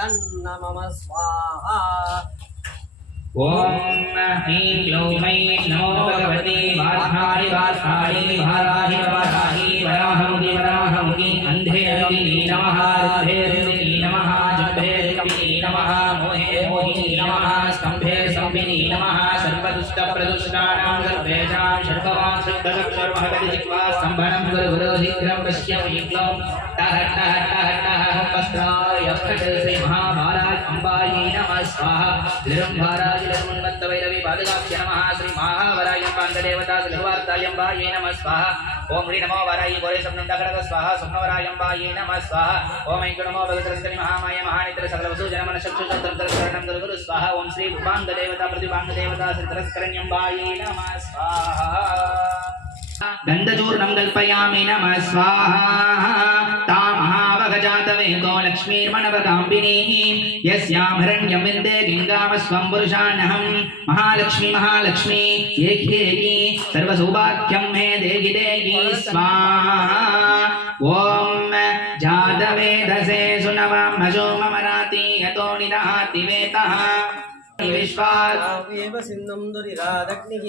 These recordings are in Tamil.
तन्नमः स्वाहा। ओम ऐं क्लौं ऐं नमो भगवते वार्धाय वार्धाय वाराहि वाराहि वराहमुखि वराहमुखि अन्धे अन्धिनि नमः रुद्धे रुद्धिनि नमः जम्भे जम्भिनि नमः मोहे मोहिनि नमः स्तम्भे स्तम्भिनि नमः सर्वदुष्टप्रदुष्टानां सर्वेषां सर्ववान् शुद्धचक्षुर्महगतिजिह्वा स्तम्भनं गुरुगुरुधिग्रं पश्यमि क्लौं टः टः टः टः वस्त्राय श्री महाभाराय अम्बायै नमः स्वाहा लिरंभाराय लिरंवन्तवैरवि पादकाभ्य नमः श्री महावराय पाण्डदेवता सर्वार्थायम्बायै नमः स्वाहा ओम ह्री नमो वराय गोरे शब्दं स्वाहा स्वप्नवरायम्बायै नमः स्वाहा ओम ऐं नमो भगवतरस्करि महामाय महानितर सकलवसु जनमन चक्षुषन्तरकरणं गुरुगुरु स्वाहा ओम श्री रूपाङ्गदेवता प्रतिभाङ्गदेवता श्रीधरस्करण्यम्बायै नमः स्वाहा गन्धचूर्णं कल्पयामि नमः स्वाहा तामहावगजातवेदो लक्ष्मीर्मणवकाम्बिनी यस्यामरण्यं विन्दे गङ्गामस्वं पुरुषान्नहं महालक्ष्मी महालक्ष्मी एकेकी सर्वसौभाग्यं मे देहि देहि स्वाहा ॐ जातवेदसे सुनवां नजो मम राति यतो निदहाति वेतः विश्वादेव सिन्धुं दुरिरादग्निः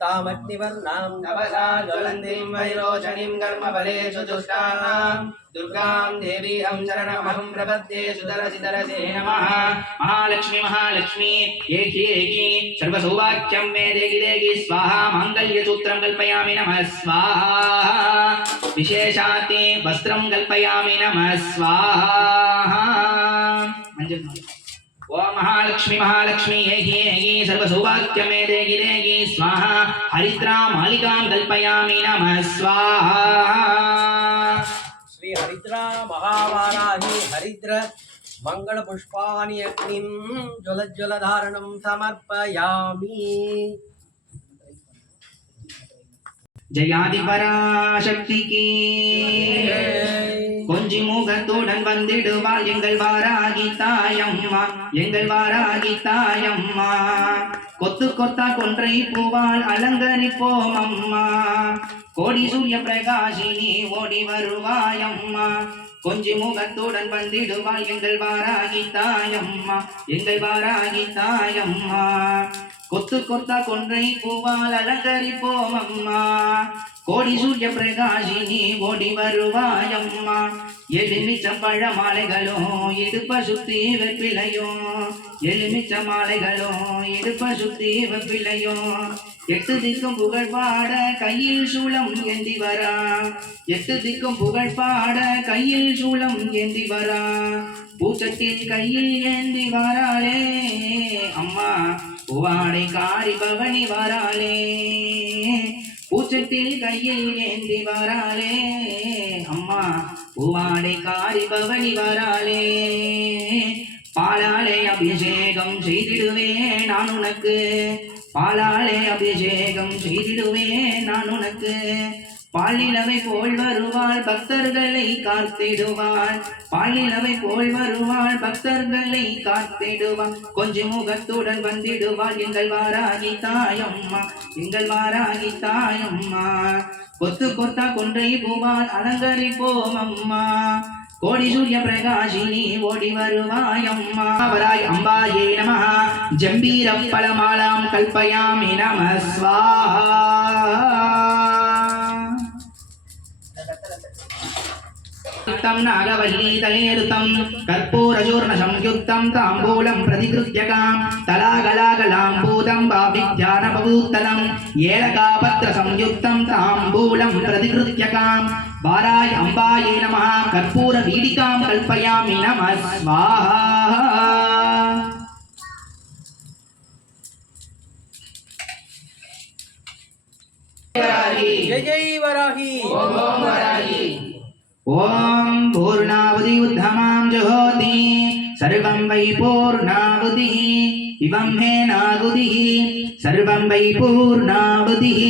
तामग्निवर्णां तपसा ज्वलन्तीं वैरोचनीं कर्मफलेषु दुष्टानां दुर्गां देवीं शरणमहं प्रपद्ये सुदरसिदरसे नमः महालक्ष्मी महालक्ष्मी एकी एकी सर्वसौभाग्यं मे देहि देहि स्वाहा माङ्गल्यसूत्रं कल्पयामि नमः स्वाहा विशेषाति वस्त्रं कल्पयामि नमः स्वाहा ओम महालक्ष्मी महालक्ष्मी एकी सर्वसौभाग्यं मे देहि देहि स्वाहा हरिद्रा मालिकां कल्पयामि नमः स्वाहा श्री हरिद्रा महावाराहि हरिद्र मंगल पुष्पाणि अग्निं ज्वलज्वलधारणं समर्पयामि। जयादिपराशक्ति की கொஞ்சி முகத்துடன் வந்திடுவாள் எங்கள் வாராகி தாயம்மா எங்கள் வாராகி தாயம்மா கொத்து கொத்தா கொன்றை பூவால் அலங்கரிப்போம் அம்மா கோடி சூரிய பிரகாசினி ஓடி வருவாயம்மா கொஞ்சி முகத்துடன் வந்திடுவாள் எங்கள் வாராகி தாயம்மா எங்கள் வாராகி தாயம்மா கொத்து கொத்தா கொன்றை பூவால் அலங்கரிப்போம் அம்மா கோடி சூரிய பிரகாசினி ஓடி வருவாயம்மா எலுமிச்ச பழ மாலைகளோ இடுப்ப சுத்தி வெப்பிலையோ எலுமிச்ச மாலைகளோ இடுப்ப சுத்தி வெப்பிலையோ எட்டு திக்கும் புகழ் பாட கையில் சூளம் ஏந்தி வரா எட்டு திக்கும் புகழ் பாட கையில் சூளம் ஏந்தி வரா பூச்சட்டில் கையில் ஏந்தி வாராளே அம்மா பூவாடை காரி பவனி வாராளே பூச்சட்டில் கையில் ஏந்தி வாராளே அம்மா பூவாடை காரி பவனி வாராளே பாலாலே அபிஷேகம் செய்திடுவேன் நான் உனக்கு பாலாலே அபிஷேகம் செய்திடுவேன் நான் உனக்கு பாலிலவை போல் வருவாள் பக்தர்களை காத்திடுவாள் பாலிலவை போல் வருவாள் பக்தர்களை காத்திடுவாள் கொஞ்ச முகத்துடன் வந்திடுவாள் எங்கள் வாராகி தாயம்மா எங்கள் வாராகி தாயம்மா கொத்து கொத்தா கொன்றை பூவால் அலங்கரிப்போம் அம்மா கோடி சூரிய பிரகாசினி ஓடி வருவாயம்மா வராய் அம்பாயே நமः ஜம்பீர பலமாலாம் கல்பயாமி நமः ஸ்வாஹா तं नागवल्ली तलेरुतं कर्पूरचूर्ण संयुक्तं ताम्बूलं प्रतिकृत्यकां तलागलागलाम्बूतं भाविज्ञानपभूत्तलं येलकापत्र संयुक्तं ताम्बूलं प्रतिकृत्यकां वाराय अम्बायै नमः कर्पूरवीडिकां कल्पयामि नमः स्वाहा जय जय वराही ओम वराही ओम पूर्णावधि उद्धमां जुहोति सर्वं वै पूर्णावधिः इवं मे नागुधिः सर्वं वै पूर्णावधिः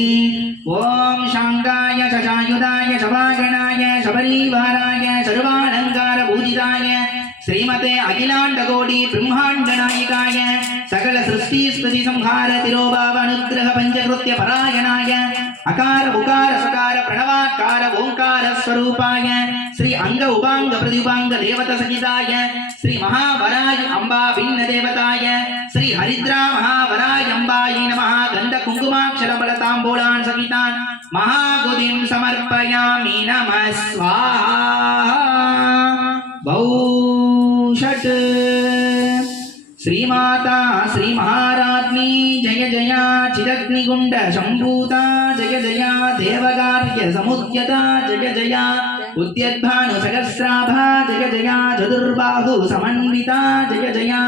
ओम शांगाय शशायुधाय शवागणाय शबरीवाराय सर्वालंकार पूजिताय श्रीमते अखिलाण्डकोटि ब्रह्माण्ड नायिकाय सकल सृष्टि स्मृति संहार तिरोभाव अनुग्रह पंचकृत्य परायणाय अकार उकार सकार प्रणवाकार ओंकार स्वरूपाय श्री अंग उपांग प्रत्युपांग देवता सहिताय श्री महावराय अंबा भिन्न देवताय श्री हरिद्रा महावराय अंबायै नमः गंध कुंकुमाक्षर बलतांबूलान् सहितान् महागुदिं समर्पयामि नमः स्वाहा बहुषट् श्रीमाता श्री महाराज्ञी जय जया चिदग्निगुंड संभूता जय जया देवगार्य समुद्यता जय जया उद्यद्भानु सहस्राभा जय जया चतुर्बाहु समन्विता जय जया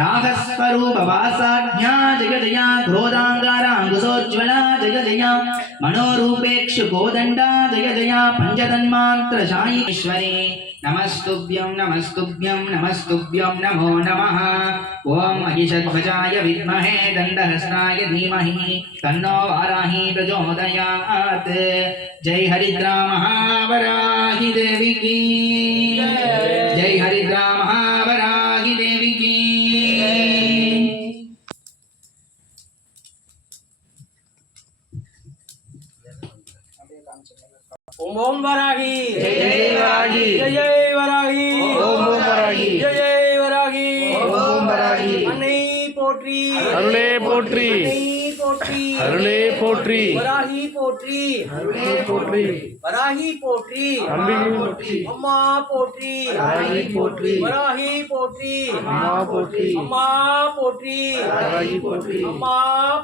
रागस्वरूप वासाज्ञा जय जया क्रोधांगारांगुसोज्ज्वला जय जया मनोरूपेक्षु कोदंडा जय जया पंचतन्मात्र शायीश्वरी नमस्तुभ्यं नमो नमः ओम महिषध्वजाय विद्महे दंडहस्ताय धीमहि तन्नो वाराही प्रचोदयात् जय हरिद्रा महावराही देवी की जय हरिद्रा महावराही देवी की ओम ओम वराही जय जय वराही जय जय वराही ओम ओम वराही जय जय वराही ओम ओम वराही अन्नै पोट्री अरुளே போற்றி अन्नै पोट्री அருளே போற்றி वराही पोट्री அருளே போற்றி वराही पोट्री அம்பிகை போற்றி अम्मा पोट्री வராகி போற்றி वराही पोट्री அம்மா போற்றி अम्मा पोट्री வராகி போற்றி अम्मा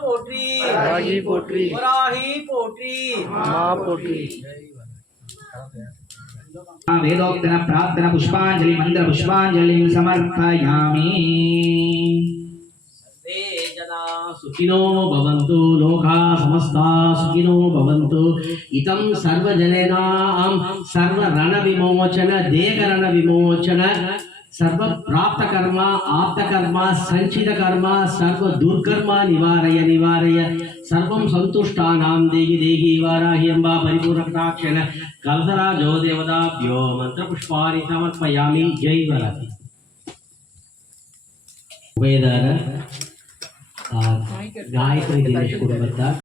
पोट्री வராகி போற்றி वराही पोट्री அம்மா போற்றி वेदोक्तन प्रार्थना पुष्पांजलि मंत्र पुष्पांजलिं समर्पयामि सर्वे जना सुखिनो भवन्तु लोका समस्ता सुखिनो भवन्तु इतं सर्वजनानां सर्वरणविमोचन देहरणविमोचन सर्व प्राप्त कर्म आप्त कर्म संचित कर्म सर्व दुर्कर्म निवारय सर्वं संतुष्टानां देहि देहि वाराहि अम्बा परिपूर्णकटाक्षेण कलशराजो देवताभ्यो मंत्रपुष्पाणि समर्पयामि जय वराहि वेदार गायत्री दिनेश कुटुंबस्थ